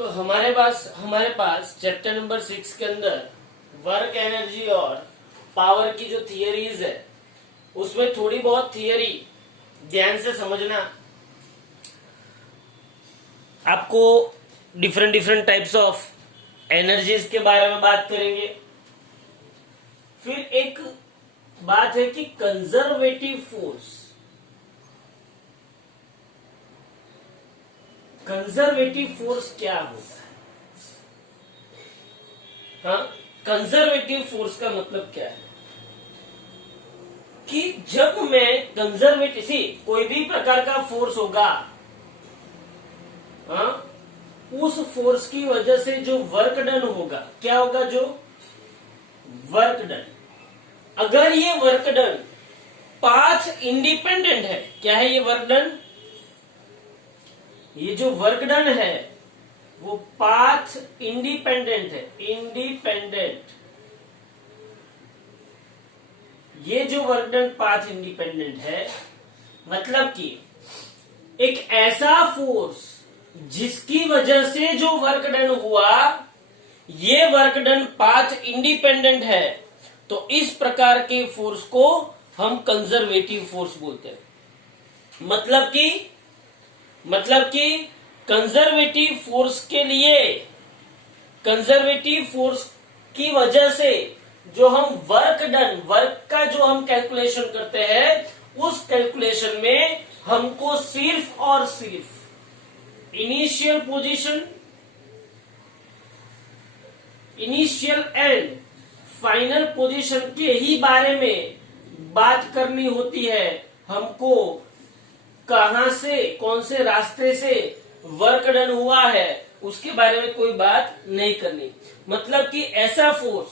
तो हमारे पास chapter number 6 के अंदर वर्क एनर्जी और पावर की जो थियरीज है उसमें थोड़ी बहुत थियरी ध्यान से समझना। आपको different different types of energies के बारे में बात करेंगे। फिर एक बात है कि कंजर्वेटिव फोर्स, कंजर्वेटिव फोर्स क्या होता है? हाँ, कंजर्वेटिव फोर्स का मतलब क्या है कि जब मैं कंजर्वेटिव कोई भी प्रकार का फोर्स होगा, हाँ, उस फोर्स की वजह से जो वर्क डन होगा, क्या होगा? जो वर्क डन, अगर ये वर्क डन पाथ इंडिपेंडेंट है, क्या है ये वर्क डन? ये जो वर्क डन है वो पाथ इंडिपेंडेंट है, इंडिपेंडेंट। ये जो वर्क डन पाथ इंडिपेंडेंट है, मतलब कि एक ऐसा फोर्स जिसकी वजह से जो वर्क डन हुआ, ये वर्क डन पाथ इंडिपेंडेंट है, तो इस प्रकार के फोर्स को हम कंजर्वेटिव फोर्स बोलते हैं। मतलब कि कंजर्वेटिव फोर्स के लिए, कंजर्वेटिव फोर्स की वजह से जो हम वर्क का जो हम कैलकुलेशन करते हैं, उस कैलकुलेशन में हमको सिर्फ और सिर्फ initial position, initial and final position के ही बारे में बात करनी होती है। हमको कहां से, कौन से रास्ते से वर्क डन हुआ है उसके बारे में कोई बात नहीं करनी। मतलब कि ऐसा फोर्स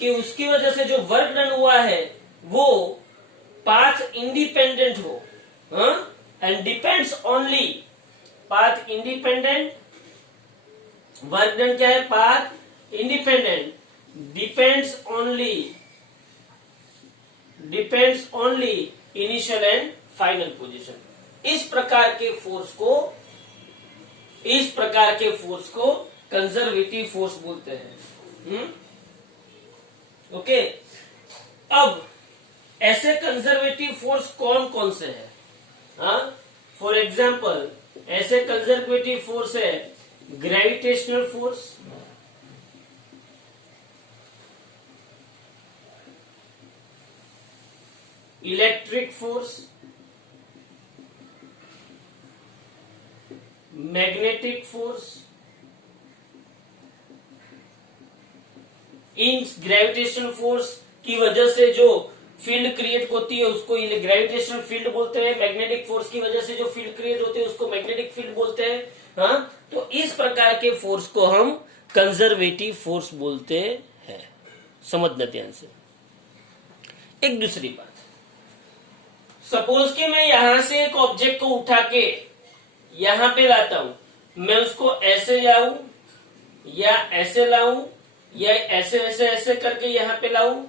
कि उसकी वजह से जो वर्क डन हुआ है वो पाथ इंडिपेंडेंट हो, and depends only, path independent, work done क्या है? Path independent, depends only initial and final position. इस प्रकार के फोर्स को कंजर्वेटिव फोर्स बोलते हैं। ओके, अब ऐसे कंजर्वेटिव फोर्स कौन कौन से है? फॉर एग्जाम्पल, ऐसे कंजर्वेटिव फोर्स है gravitational force, electric force, magnetic force. In gravitational force की वजह से जो फील्ड क्रिएट होती है उसको ग्रेविटेशनल फील्ड बोलते हैं। मैग्नेटिक फोर्स की वजह से जो फील्ड क्रिएट होती है उसको मैग्नेटिक फील्ड बोलते हैं। हाँ, तो इस प्रकार के फोर्स को हम कंजर्वेटिव फोर्स बोलते हैं। समझना ध्यान से। एक दूसरी बात, सपोज कि मैं यहां से एक ऑब्जेक्ट को उठा के यहां पे लाता हूं, मैं उसको ऐसे लाऊं या ऐसे लाऊं या ऐसे ऐसे ऐसे करके यहां पे लाऊं,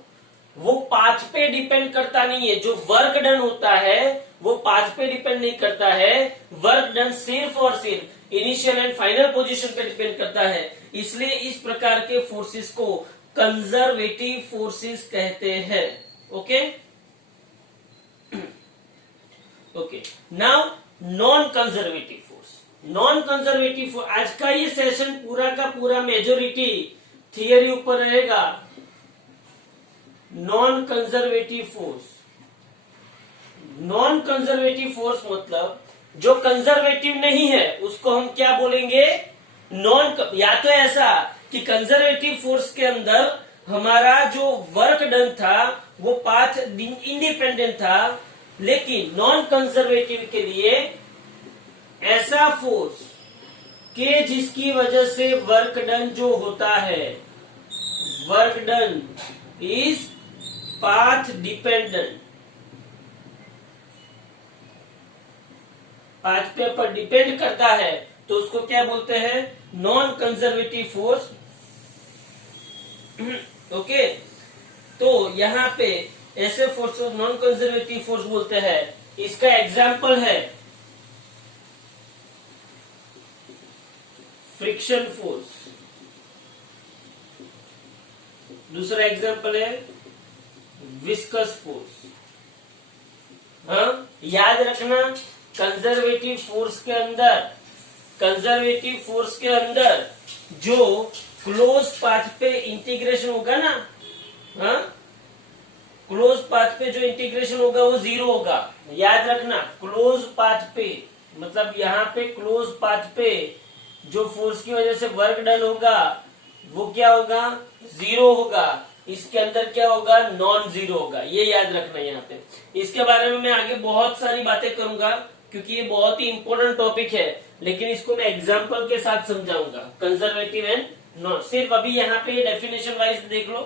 वो पाथ पे डिपेंड करता नहीं है। जो वर्क डन होता है वो पाथ पे डिपेंड नहीं करता है। वर्क डन सिर्फ और सिर्फ इनिशियल एंड फाइनल पोजीशन पे डिपेंड करता है। इसलिए इस प्रकार के फोर्सेस को कंजर्वेटिव फोर्सेस कहते हैं। Okay, now non conservative force. Non conservative force, आज का ये सेशन पूरा का पूरा मेजोरिटी थियरी ऊपर रहेगा। Non conservative force, non conservative force मतलब जो कंजर्वेटिव नहीं है उसको हम क्या बोलेंगे? नॉन। या तो ऐसा कि कंजर्वेटिव फोर्स के अंदर हमारा जो वर्क डन था वो पाथ इंडिपेंडेंट था, लेकिन नॉन कंजर्वेटिव के लिए ऐसा फोर्स के जिसकी वजह से वर्क डन जो होता है, work done is path dependent, path पे पर डिपेंड करता है, तो उसको क्या बोलते हैं? Non conservative force. ओके, तो यहां पे ऐसे फोर्स को नॉन कंजर्वेटिव फोर्स बोलते हैं। इसका एग्जाम्पल है फ्रिक्शन फोर्स। दूसरा एग्जांपल है विस्कस फोर्स। हाँ, याद रखना कंजर्वेटिव फोर्स के अंदर जो क्लोज पाथ पे इंटीग्रेशन होगा ना, हाँ, क्लोज पाथ पे जो इंटीग्रेशन होगा वो 0 होगा। याद रखना क्लोज पाथ पे मतलब यहाँ पे क्लोज पाथ पे जो फोर्स की वजह से वर्क डन होगा वो क्या होगा, 0 होगा। इसके अंदर क्या होगा, नॉन जीरो होगा। ये याद रखना यहाँ पे। इसके बारे में मैं आगे बहुत सारी बातें करूंगा क्योंकि ये बहुत ही इंपॉर्टेंट टॉपिक है, लेकिन इसको मैं एग्जांपल के साथ समझाऊंगा, कंजर्वेटिव एंड नॉन। सिर्फ अभी यहाँ पे डेफिनेशन वाइज देख लो,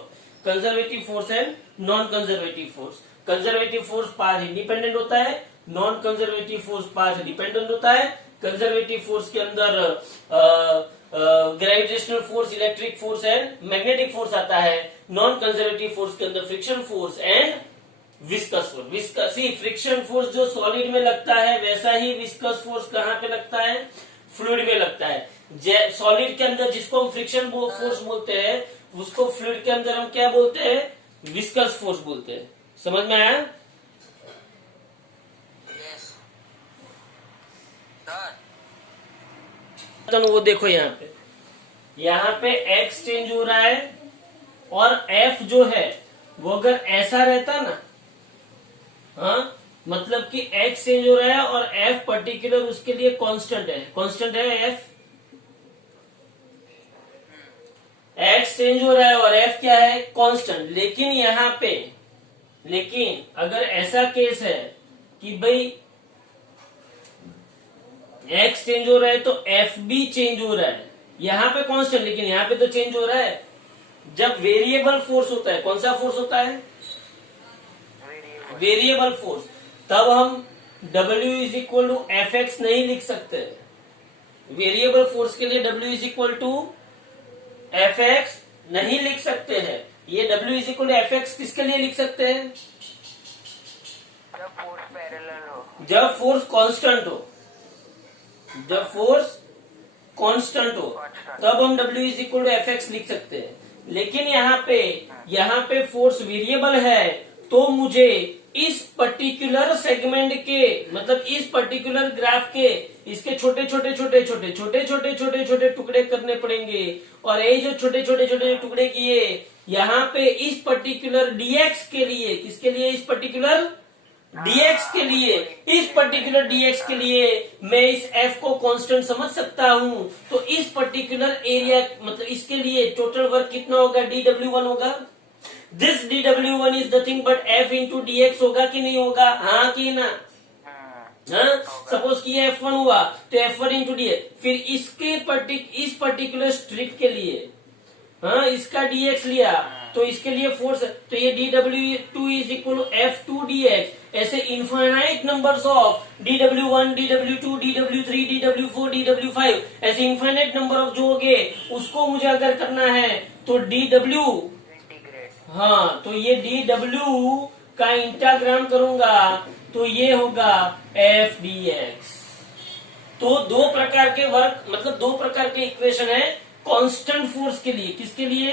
conservative force and non conservative force. Conservative force path independent होता है, non conservative force path dependent होता है। कंजर्वेटिव फोर्स के अंदर gravitational force, electric force and magnetic force आता है। नॉन कंजर्वेटिव फोर्स के अंदर friction force and viscous force. Friction force जो सॉलिड में लगता है वैसा ही विस्कस फोर्स कहाँ पे लगता है, फ्लूइड में लगता है। सॉलिड के अंदर जिसको हम फ्रिक्शन फोर्स बोलते हैं उसको फ्लूइड के अंदर हम क्या बोलते हैं, विस्कस फोर्स बोलते हैं। समझ में आया? तो वो देखो यहाँ पे x चेंज हो रहा है और f जो है वो अगर ऐसा रहता ना, हाँ, मतलब कि x चेंज हो रहा है और f पर्टिकुलर उसके लिए कांस्टेंट है f। x चेंज हो रहा है और f क्या है, कांस्टेंट। लेकिन अगर ऐसा केस है कि भाई x चेंज हो रहा है तो f भी चेंज हो रहा है, यहाँ पे कांस्टेंट लेकिन यहाँ पे तो चेंज हो रहा है। जब वेरिएबल फोर्स होता है, कौन सा फोर्स होता है, वेरिएबल फोर्स, तब हम W is equal to F x नहीं लिख सकते। वेरिएबल फोर्स के लिए W is equal to F x नहीं लिख सकते हैं। ये W is equal to F x किसके लिए लिख सकते हैं, जब फोर्स पैरेलल हो, जब फोर्स कांस्टेंट हो। जब फोर्स कांस्टेंट हो तब हम W is equal to F x लिख सकते हैं। लेकिन यहाँ पे फोर्स वेरिएबल है तो मुझे इस पर्टिकुलर सेगमेंट के मतलब इस पर्टिकुलर ग्राफ के इसके छोटे छोटे टुकड़े करने पड़ेंगे। और ये जो छोटे छोटे टुकड़े किए यहाँ पे इस पर्टिकुलर dx के लिए, किसके लिए, इस पर्टिकुलर dx के लिए, इस पर्टिकुलर dx के लिए मैं इस f को कांस्टेंट समझ सकता हूं। तो इस पर्टिकुलर एरिया मतलब इसके लिए टोटल वर्क कितना होगा, dw1 होगा। This dw1 is nothing but f into dx होगा कि नहीं होगा, हाँ कि ना, हाँ। सपोज कि ये f1 हुआ तो f1 इंटू dx, फिर इस पर्टिकुलर स्ट्रिप के लिए, हाँ, इसका dx लिया तो इसके लिए फोर्स, तो ये dw2 is equal to f2 dx। ऐसे infinite numbers of dw1, dw2, dw3, dw4, dw5 ऐसे इनफाइनाइट नंबर ऑफ जो होंगे उसको मुझे अगर करना है तो dw, हाँ, तो ये dw का इंटाग्राम करूंगा तो ये होगा f dx। तो दो प्रकार के वर्क मतलब दो प्रकार के इक्वेशन है कांस्टेंट फोर्स के लिए। किसके लिए,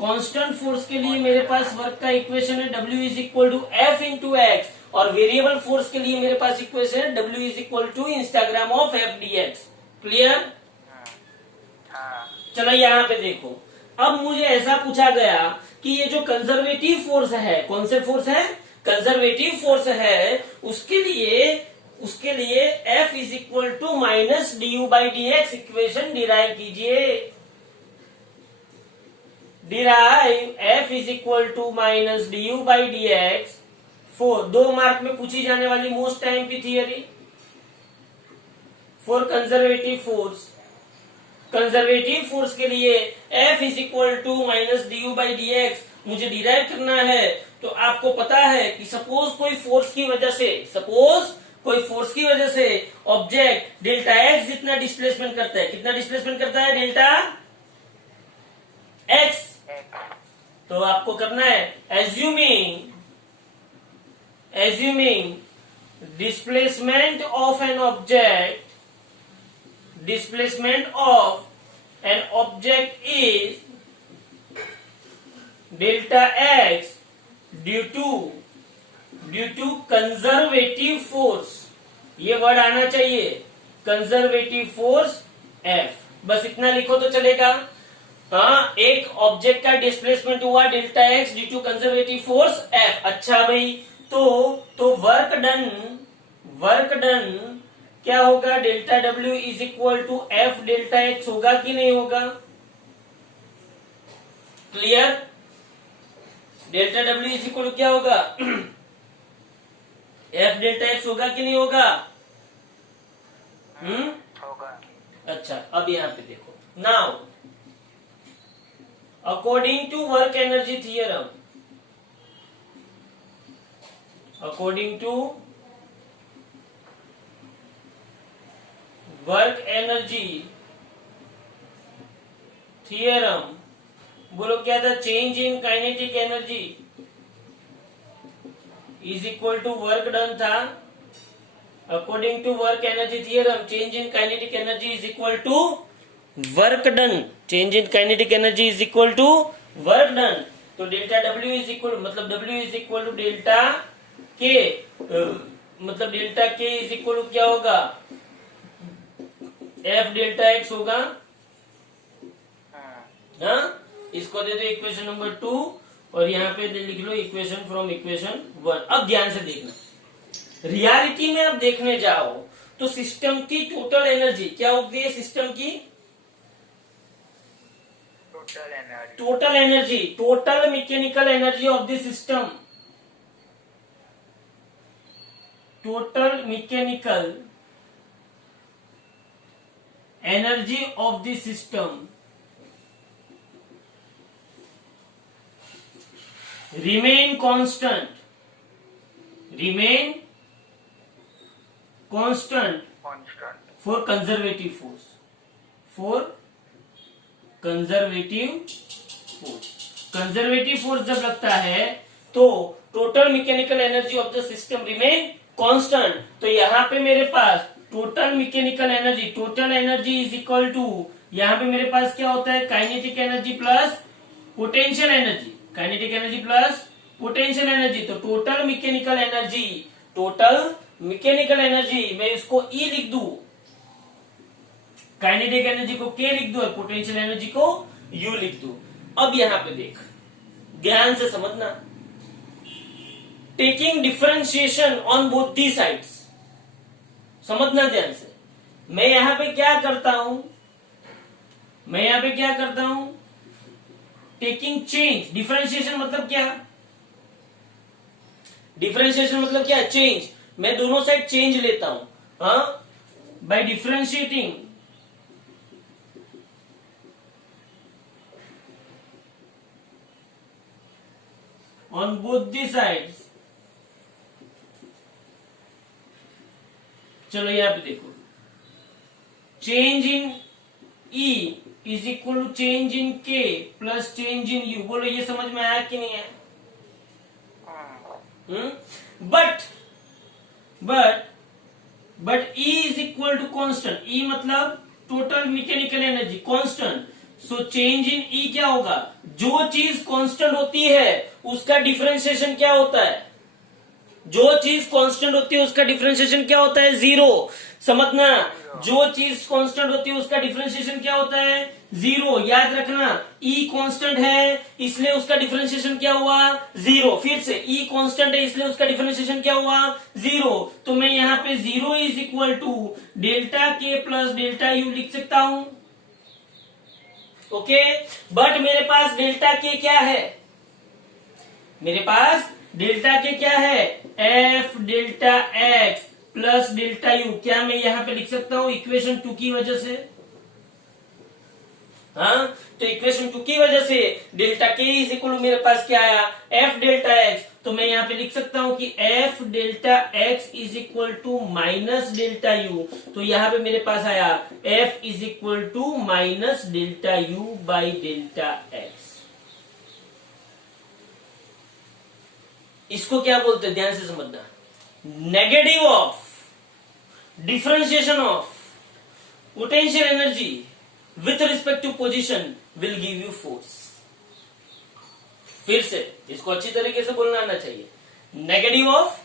कांस्टेंट फोर्स के लिए मेरे पास वर्क का इक्वेशन है W is equal to F into x, और वेरिएबल फोर्स के लिए मेरे पास इक्वेशन है W is equal to integral of F d x. Clear? चलो यहाँ पे देखो, अब मुझे ऐसा पूछा गया कि ये जो कंजर्वेटिव फोर्स है, कौन से फोर्स है, कंजर्वेटिव फोर्स है, उसके लिए F is equal to minus D by D X equation derive कीजिए। Derive F is equal to minus D by D X. 2 mark में पूछी जाने वाली मोस्ट टाइम की theory for conservative force. Conservative force के लिए F is equal to minus D by D X मुझे derive करना है। तो आपको पता है कि सपोज कोई फोर्स की वजह से ऑब्जेक्ट डेल्टा एक्स जितना डिस्प्लेसमेंट करता है, कितना डिस्प्लेसमेंट करता है, डेल्टा एक्स। तो आपको करना है assuming displacement of an object is delta x due to conservative force, ये वर्ड आना चाहिए, कंजर्वेटिव फोर्स F, बस इतना लिखो तो चलेगा। हाँ, एक ऑब्जेक्ट का डिस्प्लेसमेंट हुआ delta x due to conservative force F। अच्छा भाई, तो वर्क डन क्या होगा, delta W is equal to F delta x होगा कि नहीं होगा? Clear? Delta W is equal to क्या होगा? F डेल्टा एक्स होगा कि नहीं होगा? होगा। अच्छा, अब यहां पे देखो, now according to work energy theorem, according to work energy theorem, बोलो क्या था? Change in kinetic energy is equal to work done था। According to work energy theorem, change in kinetic energy is equal to work done, change in kinetic energy is equal to work done. तो delta W is equal, मतलब W is equal to delta K, मतलब delta K is equal to क्या होगा? F delta x होगा। हाँ, इसको दे दो equation number 2 और यहाँ पे लिख लो इक्वेशन फ्रॉम इक्वेशन 1। अब ध्यान से देखना, रियलिटी में अब देखने जाओ तो सिस्टम की टोटल एनर्जी क्या होती है? सिस्टम की total energy, total mechanical energy of the system, total mechanical energy of the system remain constant for conservative force, conservative force जब लगता है तो total mechanical energy of the system remain constant. तो यहाँ पे मेरे पास total mechanical energy, total energy is equal to, यहाँ पे मेरे पास क्या होता है? Kinetic energy plus potential energy, kinetic energy plus potential energy. तो टोटल मैकेनिकल एनर्जी मैं इसको E लिख दूं, काइनेटिक एनर्जी को K लिख दूं और पोटेंशियल एनर्जी को U लिख दूं। अब यहां पे देख, ध्यान से समझना, taking differentiation on both the sides, समझना ध्यान से। मैं यहां पे क्या करता हूं? टेकिंग चेंज, डिफरेंशिएशन मतलब क्या? डिफरेंशिएशन मतलब क्या? चेंज। मैं दोनों साइड चेंज लेता हूं, हाँ, by differentiating on both the sides. चलो यहां पे देखो, change in E is equal to change in K plus change in U। बोलो ये समझ में आया कि नहीं आया? But E is equal to constant, E मतलब total mechanical energy constant. So change in E क्या होगा? जो चीज कांस्टेंट होती है उसका डिफरेंशिएशन क्या होता है? जो चीज कांस्टेंट होती है उसका डिफरेंशिएशन क्या होता है? 0। समझना, जो चीज कांस्टेंट होती है उसका डिफरेंशिएशन क्या होता है? 0। याद रखना, E कांस्टेंट है इसलिए उसका डिफरेंशिएशन क्या हुआ? 0। फिर से E कांस्टेंट है इसलिए उसका डिफरेंशिएशन क्या हुआ? 0। तो मैं यहाँ पे 0 is equal to delta K plus delta U लिख सकता हूं। ओके, बट मेरे पास डेल्टा K क्या है? मेरे पास डेल्टा K क्या है? F delta X plus delta U। क्या मैं यहां पे लिख सकता हूं इक्वेशन 2 की वजह से? हाँ, तो इक्वेशन 2 की वजह से delta K is equal to मेरे पास क्या आया? F delta X। तो मैं यहां पे लिख सकता हूं कि F delta X is equal to minus delta U। तो यहां पे मेरे पास आया F is equal to minus delta U by delta X। इसको क्या बोलते हैं? ध्यान से समझना, negative of differentiation of potential energy with respect to position will give you force. फिर से इसको अच्छी तरीके से बोलना आना चाहिए। Negative of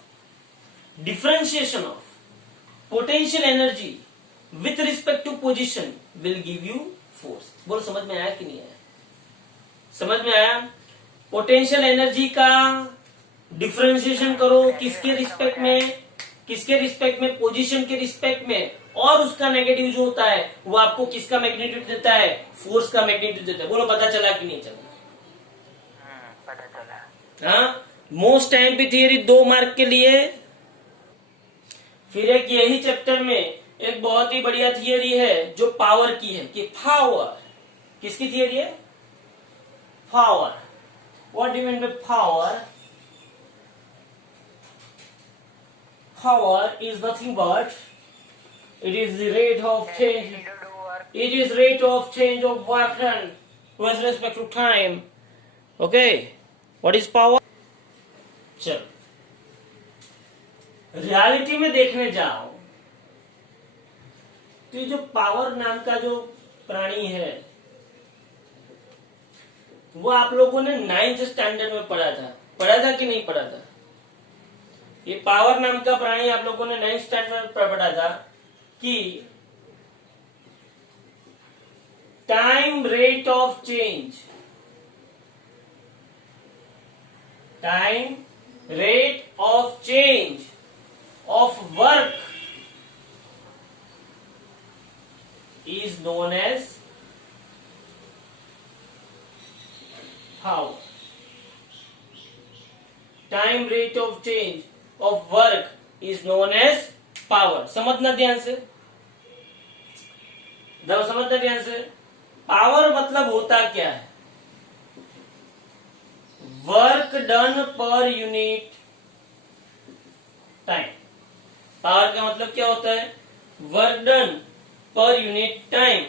differentiation of potential energy with respect to position will give you force. बोलो समझ में आया कि नहीं आया? समझ में आया? पोटेंशियल एनर्जी का डिफरेंशिएशन करो किसके रिस्पेक्ट में, पोजीशन के रिस्पेक्ट में, और उसका नेगेटिव जो होता है वो आपको किसका मैग्नीट्यूड देता है? फोर्स का मैग्नीट्यूड देता है। बोलो पता चला कि नहीं चला? पता चला। हाँ, मोस्ट टाइम पे थियरी 2 मार्क के लिए। फिर एक यही चैप्टर में एक बहुत ही बढ़िया थियरी है जो पावर की है, कि पावर किसकी थियरी है? Power. What do you mean by power? Power is nothing but it is the rate of change. It is rate of change of work done with respect to time. Okay, what is power? चलो, reality में देखने जाओ तो ये जो power नाम का जो प्राणी है वो आप लोगों ने 9th स्टैंडर्ड में पढ़ा था कि नहीं पढ़ा था? ये पावर नाम का प्राणी आप लोगों ने 9th स्टैंडर्ड में पढ़ा था कि time rate of change of work is known as power. Time rate of change of work is known as power. समझना ध्यान से, समझना ध्यान से। पावर मतलब होता क्या है? Work done per unit time. Power का मतलब क्या होता है? Work done per unit time.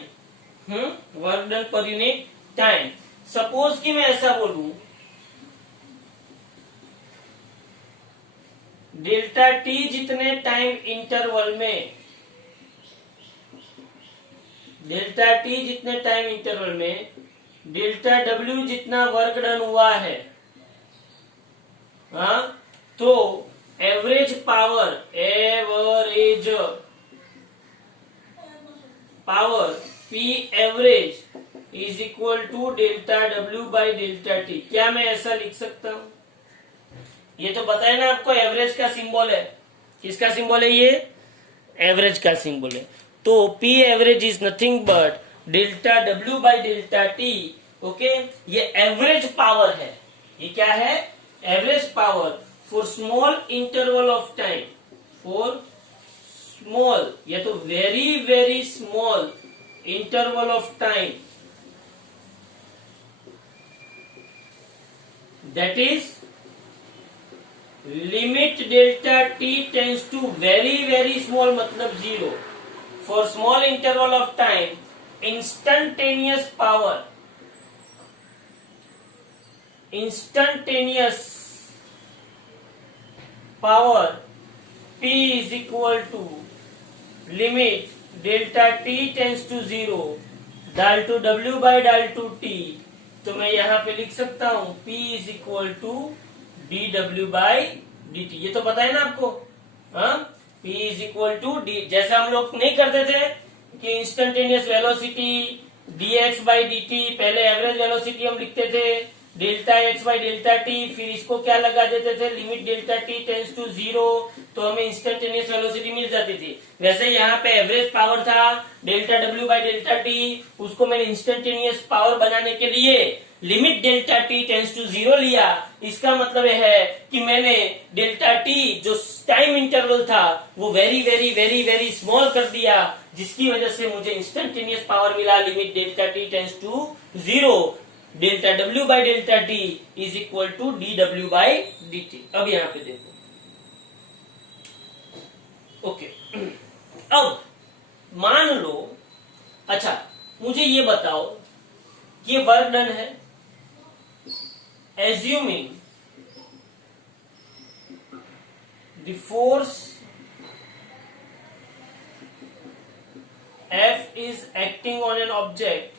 Work done per unit time. Suppose कि मैं ऐसा बोलूं, डेल्टा टी जितने टाइम इंटरवल में, डेल्टा डब्ल्यू जितना वर्क डन हुआ है, हाँ, तो average power P average is equal to delta W by delta T. क्या मैं ऐसा लिख सकता हूं? ये तो बताए ना आपको, एवरेज का सिंबल है। किसका सिंबल है ये? एवरेज का सिंबल है। तो P average is nothing but delta W by delta T. Okay, ये एवरेज पावर है। ये क्या है? Average power for small interval of time, for small या तो very very small interval of time, that is limit delta T tends to very very small मतलब 0। For small interval of time, instantaneous power P is equal to limit delta t tends to 0 डाल to W by डाल to T। तो मैं यहां पे लिख सकता हूं P is equal to dW by dt। ये तो पता है ना आपको, हाँ? P is equal to d, जैसा हम लोग नहीं करते थे कि instantaneous velocity dx by dt, पहले एवरेज वेलोसिटी हम लिखते थे delta X by delta T, फिर इसको क्या लगा देते थे? Limit delta T tends to 0, तो हमें इंस्टेंटेनियस वेलोसिटी मिल जाती थी। वैसे यहाँ पे एवरेज पावर था delta W by delta T, उसको मैंने इंस्टेंटेनियस पावर बनाने के लिए limit delta T tends to 0 लिया। इसका मतलब यह है कि मैंने डेल्टा टी जो टाइम इंटरवल था वो very very very very small कर दिया, जिसकी वजह से मुझे इंस्टेंटेनियस पावर मिला limit delta T tends to 0। Delta W by delta T is equal to D W by D T. अब यहां पे देखो, ओके, अब मान लो, अच्छा मुझे ये बताओ कि ये वर्क डन है, assuming the force F is acting on an object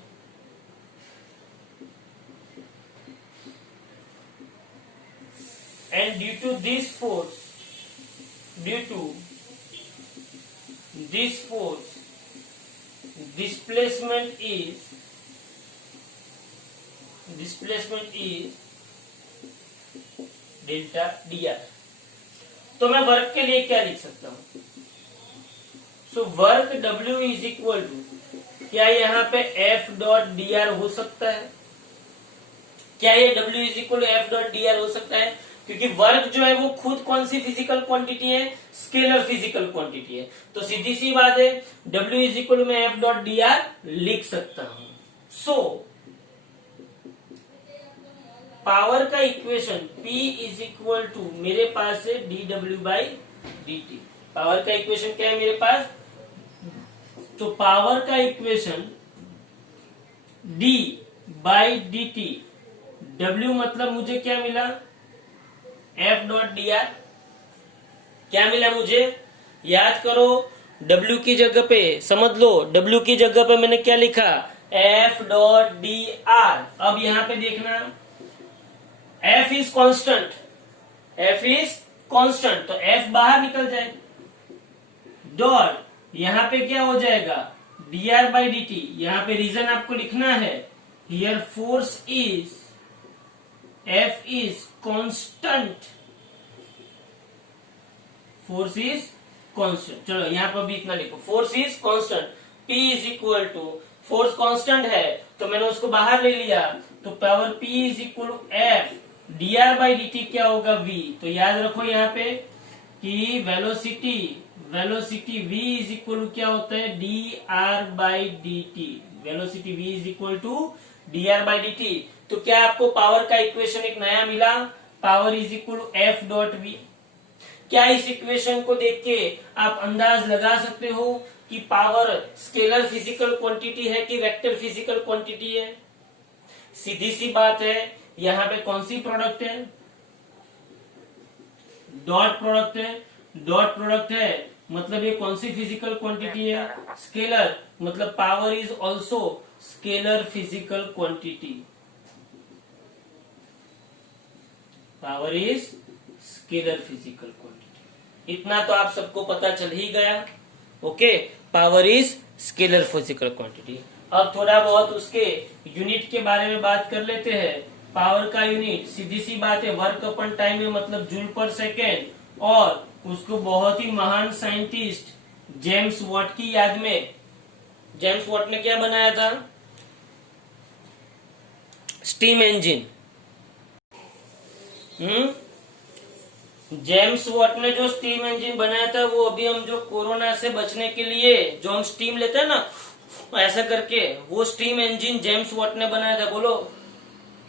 and due to this force displacement is delta dr। तो मैं वर्क के लिए क्या लिख सकता हूं? So work W is equal to, क्या यहाँ पे F डॉट डी आर हो सकता है? क्या ये W is equal to F dot D R हो सकता है? क्योंकि वर्क जो है वो खुद कौन सी फिजिकल क्वांटिटी है? स्केलर फिजिकल क्वांटिटी है। तो सीधी सी बात है, W इज इक्वल टू मैं F डॉट डी आर लिख सकता हूं। सो पावर का equation P is equal to मेरे पास है dW बाई dt। पावर का इक्वेशन क्या है मेरे पास? तो पावर का equation d by dt, W मतलब मुझे क्या मिला? F dot D R. क्या मिला मुझे? याद करो, W की जगह पे समझ लो, W की जगह पे मैंने क्या लिखा? F dot D are. अब यहां पे देखना, F इज कांस्टेंट, तो F बाहर निकल जाए, डॉट यहां पे क्या हो जाएगा? dr by dt। यहां पे रीजन आपको लिखना है, here force is F is constant, चलो यहां पर भी इतना लिखो, force is constant. P is equal to, force constant है तो मैंने उसको बाहर ले लिया, तो power P is equal to F dr by dt क्या होगा? V। तो याद रखो यहाँ पे कि velocity V is equal to क्या होता है? dr by dt। Velocity V is equal to dr by dt। तो क्या आपको पावर का इक्वेशन एक नया मिला? Power is equal to F dot V। क्या इस इक्वेशन को देख के आप अंदाज लगा सकते हो कि पावर स्केलर फिजिकल क्वांटिटी है कि वेक्टर फिजिकल क्वांटिटी है? सीधी सी बात है, यहाँ पे कौन सी प्रोडक्ट है? डॉट प्रोडक्ट है, मतलब ये कौन सी फिजिकल क्वांटिटी है? स्केलर, मतलब power is also scalar physical quantity. Power is scalar physical quantity. इतना तो आप सबको पता चल ही गया। Okay, power is scalar physical quantity. अब थोड़ा बहुत उसके यूनिट के बारे में बात कर लेते हैं। पावर का यूनिट सीधी सी बात है, वर्क अपन टाइम में मतलब जूल पर सेकेंड। और उसको बहुत ही महान साइंटिस्ट जेम्स वॉट की याद में, जेम्स वॉट ने क्या बनाया था? Steam engine. जेम्स वॉट ने जो स्टीम इंजन बनाया था, वो अभी हम जो कोरोना से बचने के लिए जो हम स्टीम लेते हैं ना, ऐसा करके, वो स्टीम इंजन जेम्स वॉट ने बनाया था। बोलो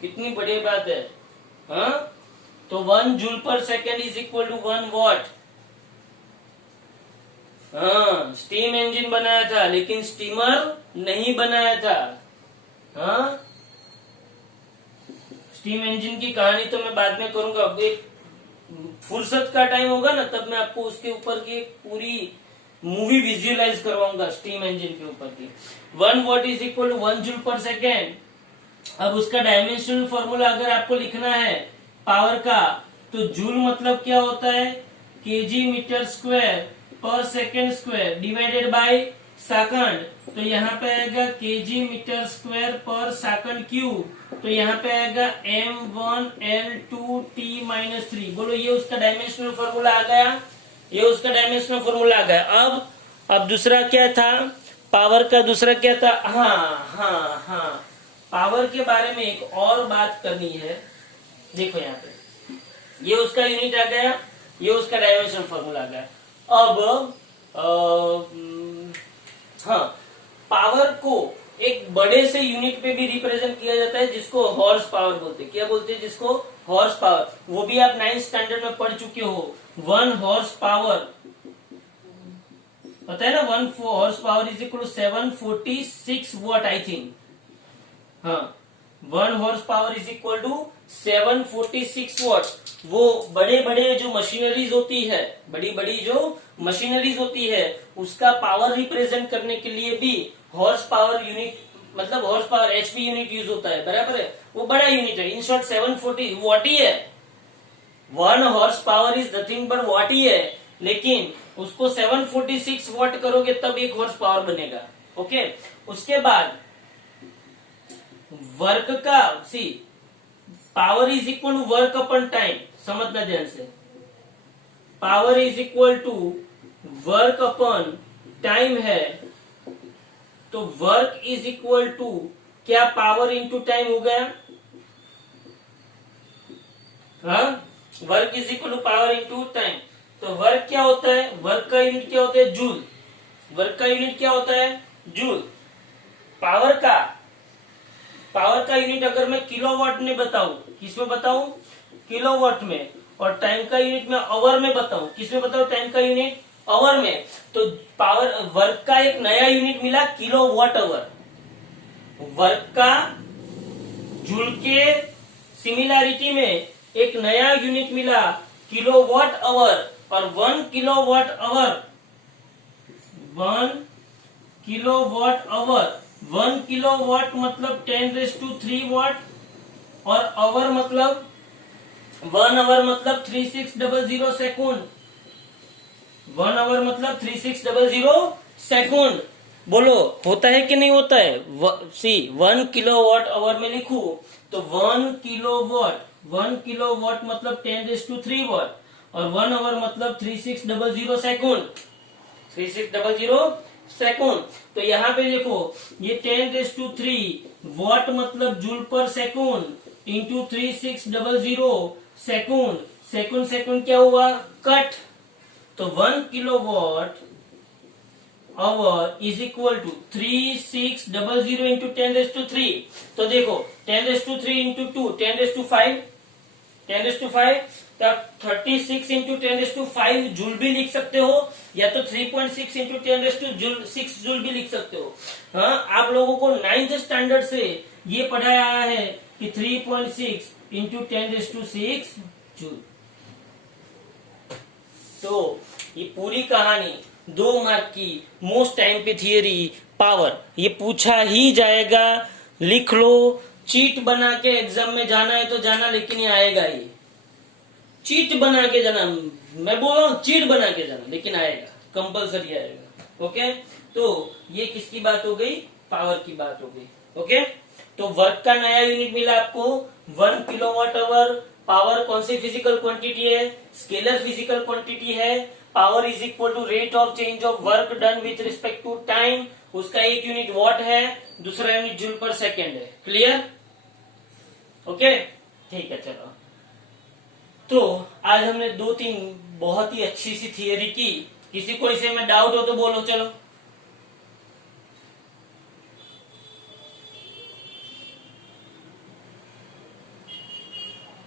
कितनी बड़ी बात है। हाँ, तो 1 joule per second is equal to 1 watt. हाँ, स्टीम इंजन बनाया था लेकिन स्टीमर नहीं बनाया था। हाँ, स्टीम इंजन की कहानी तो मैं बाद में करूंगा। एक फुर्सत का टाइम होगा ना, तब मैं आपको उसके ऊपर की एक पूरी मूवी विजुअलाइज करवाऊंगा स्टीम इंजन के ऊपर की। 1 watt is equal to 1 joule per second. अब उसका डायमेंशनल फॉर्मूला अगर आपको लिखना है पावर का, तो जूल मतलब क्या होता है? केजी मीटर स्क्वायर पर second square divided by second. तो यहाँ पे आएगा केजी मीटर स्क्वायर पर सेकंड क्यूब। तो यहाँ पे आएगा m1L2T-3। बोलो ये उसका डायमेंशनल फॉर्मूला आ गया, ये उसका डायमेंशनल फॉर्मूला आ गया। अब दूसरा क्या था? पावर का दूसरा क्या था? हाँ, पावर के बारे में एक और बात करनी है। देखो यहाँ पे ये उसका यूनिट आ गया, ये उसका डायमेंशनल फॉर्मूला आ गया। अब हाँ, पावर को एक बड़े से यूनिट पे भी रिप्रेजेंट किया जाता है जिसको हॉर्स पावर बोलते हैं। क्या बोलते हैं जिसको? Horse power. वो भी आप 9th स्टैंडर्ड में पढ़ चुके हो। 1 हॉर्स पावर, पता है ना? 1 horse power is equal to 746 watt I think. हाँ, 1 horse power is equal to 746 watt. वो बड़े बड़े जो मशीनरीज होती है, बड़ी बड़ी जो मशीनरीज होती है उसका पावर रिप्रेजेंट करने के लिए भी हॉर्स पावर यूनिट, मतलब horse power HP unit use होता है, बराबर है। वो बड़ा यूनिट है, इन शॉर्ट 740 वॉट ही है। 1 horse power is nothing but what he है, लेकिन उसको 746 वॉट करोगे तब 1 हॉर्स पावर बनेगा। ओके, उसके बाद वर्क का सी power is equal to work upon time, समझना ध्यान से। Power is equal to work upon time है, तो वर्क इज इक्वल टू क्या, पावर इंटू टाइम हो गया। हाँ, work is equal to power into time. तो वर्क क्या होता है, वर्क का यूनिट क्या होता है, जूल। वर्क का यूनिट क्या होता है, जूल। पावर का यूनिट अगर मैं किलोवाट में बताऊं, किसमें बताऊं, किलोवाट में, और टाइम का यूनिट मैं आवर में बताऊं, किसमें बताऊं, टाइम का यूनिट आवर में, तो पावर वर्क का एक नया यूनिट मिला, किलोवाट आवर। वर्क का जूल के सिमिलैरिटी में एक नया यूनिट मिला, किलोवाट आवर। और 1 kilowatt our, 1 kilowatt our, 1 kilowatt मतलब 10⁻³ वाट, और आवर मतलब 1 आवर मतलब 3600 सेकंड। 1 आवर मतलब 3600 सेकंड। बोलो होता है कि नहीं होता है। सी 1 किलोवाट आवर में लिखू तो 1 किलोवाट मतलब 10⁻³ वाट, और 1 आवर मतलब 3600 सेकंड। 3600 सेकंड। तो यहाँ पे देखो ये 10⁻³ वाट मतलब जूल पर सेकंड इंटू 3600 सेकंड। सेकंड क्या हुआ, कट। तो 1 kilowatt hour is equal to 3600 into 10⁻³। तो देखो 10⁻³ इंटू 2 10⁻5, 10⁻5 तब 36 इंटू 10⁻5 जूल भी लिख सकते हो, या तो 3.6 इंटू 10⁻6 जूल भी लिख सकते हो। हाँ, आप लोगों को 9th स्टैंडर्ड से ये पढ़ाया है कि 3.6 इंटू 10⁻6 जूल। तो ये पूरी कहानी 2 मार्क की मोस्ट टाइम पे थियरी पावर, ये पूछा ही जाएगा, लिख लो। चीट बना के एग्जाम में जाना है तो जाना, लेकिन ये आएगा, ये चीट बना के जाना, मैं बोल रहा हूँ चीट बना के जाना, लेकिन आएगा, कंपलसरी आएगा। ओके, तो ये किसकी बात हो गई, पावर की बात हो गई। ओके, तो वर्क का नया यूनिट मिला आपको 1 किलोवाट आवर। पावर कौन सी फिजिकल क्वांटिटी है, स्केलर फिजिकल क्वांटिटी है। Power is equal to rate of change of work done with respect to time. उसका एक यूनिट वॉट है, दूसरा यूनिट जूल पर सेकेंड है। क्लियर, ओके, ठीक है। चलो, तो आज हमने 2-3 बहुत ही अच्छी सी थियरी की। किसी को इसे में डाउट हो तो बोलो, चलो।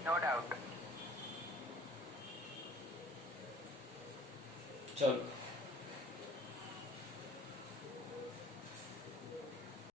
No doubt. चलो।